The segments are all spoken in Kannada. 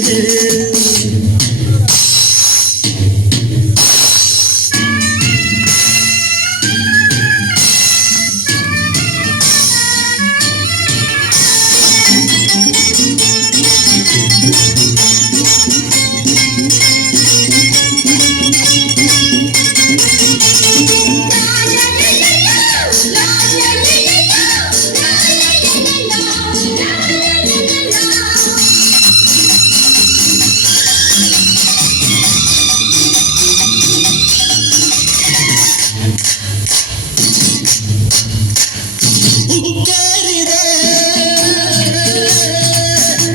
ಕರೆದೆ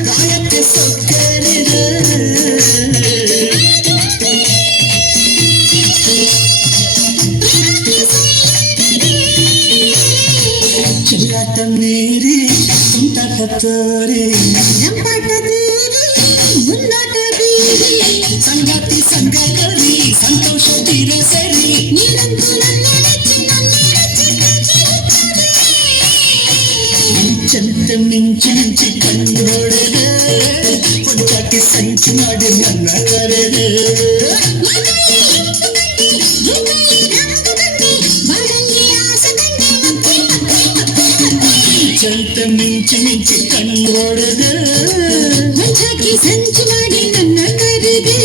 ಗಾಯಕ್ಕೆ ಸೊಕ್ಕರಿದೆ ಚೆಲ್ಲಾಟ ಮೀರಿ ತುಂಟಾಟ ತೋರಿ ಸಂಗಾತಿ ಸಂಗರಿ ಸಂತೋಷ ತೀರ ಸರಿ ಮಿಂಚಂತ ಮಿಂಚಿ ಕಣ್ಣೊಡೆದೆ ಕೊಂಚಾಟಿ ಸಂಚು ಮಾಡಿ ನನ್ನ ಕರೆದೆ ಮಿಂಚಂತ ಮಿಂಚಿ ಕಣ್ಣೊಡೆದೆ ಸಂಚು ಮಾಡಿ ನನ್ನ ಕರೆದೆ